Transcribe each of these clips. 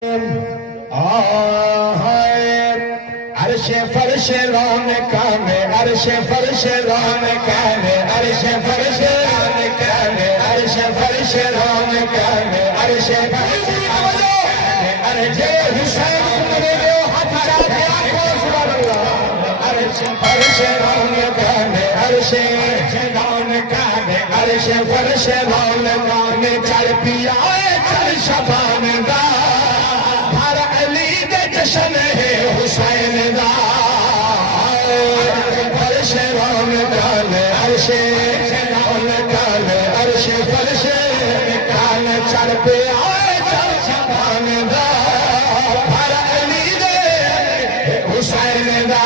عرش فرش رونقہ میں عرش فرش رونقہ میں عرش فرش رونقہ میں عرش فرش رونقہ میں عرش فرش عرش حسین میرے ہاتھ چاہتے آنکھوں سبحان اللہ عرش فرش رونقہ میں عرش رونقہ میں عرش فرش رونقہ میں چل پیا چل شبان دا جشن ہے حسین دا فرش رونقہ میں عرش رونقہ میں عرش فرش رونقہ میں چل پہ آئے چل شبان دا ہر علی دے حسین دا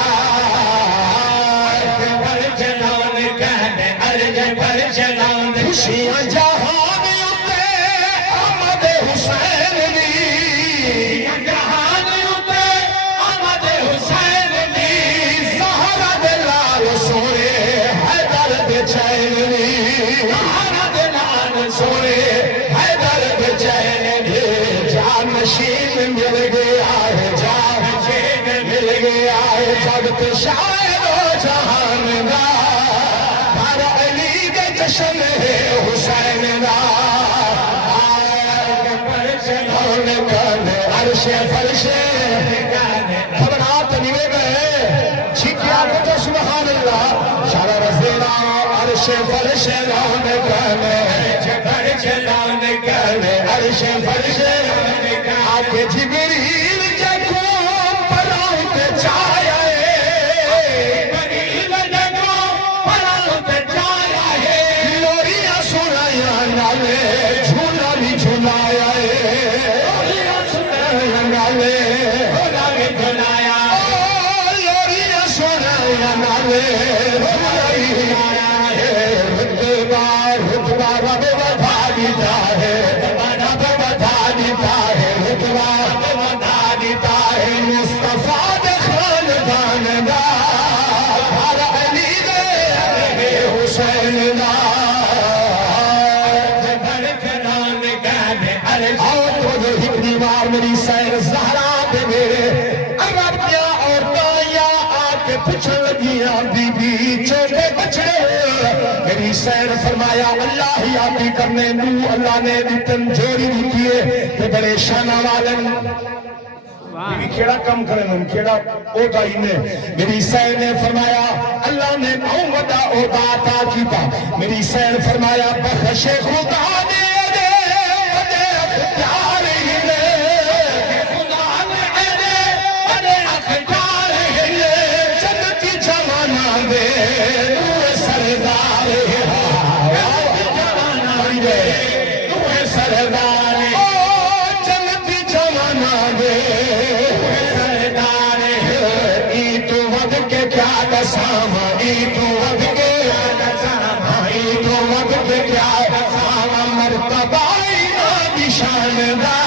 فرش رونقہ میں عرش فرش رونقہ خوشیاں جہان اتے آمد حسین دی سونے حیدر بچین جان نشین مل گیا ہے جان نشین مل گیا ہے جگت شاعر و جہان دا ہر علی کے جشن ہے حسین دا رونقہ میں عرش فرش خبرات نیوے گئے چھکیا کو سبحان اللہ شارع رضینا عرش فرش رونقہ میں عرش فرش آکے جبریل جگو پراؤت چایا ہے جبریل جگو پراؤت چایا ہے لوریاں سنایا نالے جھولا بھی جھولایا ہے لوریاں سنایا نالے جھولا بھی جھولایا لوریاں سنایا نالے جھولا بھی جھولایا ہے رتبہ رب بتا دیتا ہے مصطفیٰ خاندان دا ہر علی دے حسین دا آؤ تو جو ہکڑی مار میری سیر زہرا دے میرے عرب کیا عورتاں یا آکے پچھڑ لگیاں بی بی چھوٹے بچڑے میری سیر فرمایا اللہ ہی آتی کرنے نو اللہ نے دیتن جوڑی بھی کیے کہ بڑے شانہ والن میری کھیڑا کم کریں ہم کھیڑا اوٹا ہی نے میری سیر نے فرمایا اللہ نے محمدہ اوٹا عطا کیتا میری سیر فرمایا بخش خدا دے دے بڑے اختیار ہی نے خدا نے دے بڑے اختیار ہی نے جنتی جمانہ دے دوے سردار جنتی جمانہ دے دوے سردار جنتی جمانہ دے ساما ای تو وقت کے کیا ساما مرتبہ نشان دا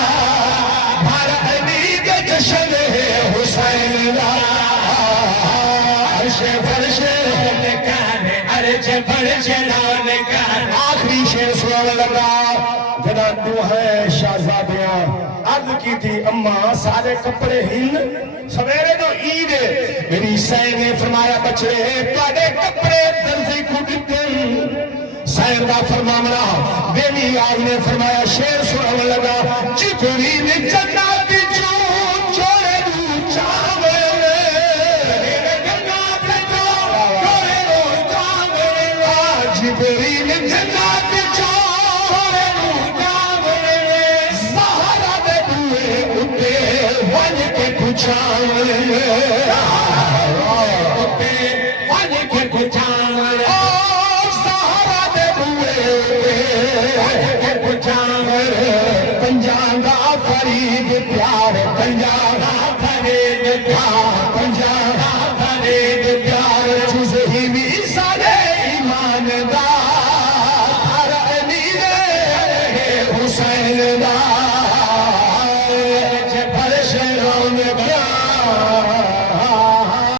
ہر علی کے جشن ہے حسین دا عرش فرش رونقہ میں عرش فرش رونقہ آخری شعر سنانے لگا جنہاں دو ہے شہزادیاں عرض کی تھی اماں سارے کپڑے ہن سویرے تو عید ہے میری سائن نے فرمایا بچڑے تواڈے کپڑے درزی کو دتن سائن دا فرمانا بیوی آج نے فرمایا شعر سنانے لگا جبریل جنات جو چھوڑے دو چاوے جنات جو چھوڑے دو چاوے جبریل جنات جو چھوڑے دو چاوے سہارا دے دوئے اتے ون کے پچھاوے پنجابہ فرید پیار پنجابہ فرید پیار پنجابہ فرید پیار چوزہی بھی سارے ایمان دا